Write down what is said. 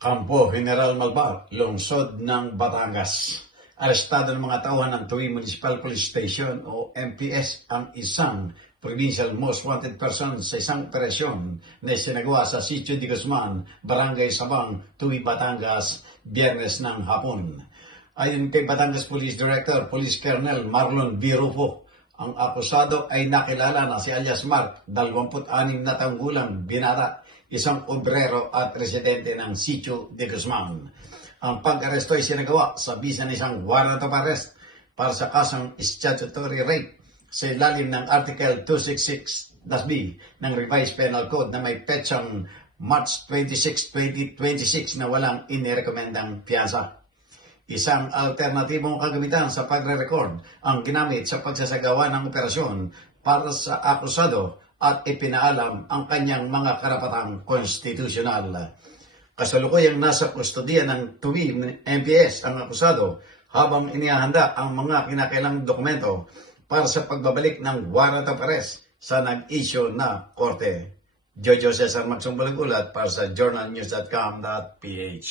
Kampo General Malbar, lungsod ng Batangas. Arestado ng mga tauhan ng Tuwi Municipal Police Station o MPS ang isang provincial most wanted person sa isang operasyon na isinagawa sa Sitio de Guzman, Barangay Sabang, Tuwi, Batangas, Biyernes ng hapon. Ayon kay Batangas Police Director, Police Colonel Marlon B. Rufo, ang akusado ay nakilala na si alias Mark, 26 na taong gulang binata, isang obrero at residente ng Sitio de Guzman. Ang pag-aresto ay sinagawa sa bisa ng isang warrant of arrest para sa kasong statutory rape sa ilalim ng Article 266-B ng Revised Penal Code na may petsang March 26, 2026 na walang inirekomendang piyansa. Isang alternatibong kagamitan sa pagre-record ang ginamit sa pagsasagawa ng operasyon para sa akusado at ipinaalam ang kanyang mga karapatang konstitusyonal. Kasalukuyang nasa kustodiya ng Tuwi MPS ang akusado habang inihahanda ang mga kinakailangang dokumento para sa pagbabalik ng warrant of arrest sa nag-issue na korte. Jojo Cesar Magsumbalang Ulat para sa journalnews.com.ph.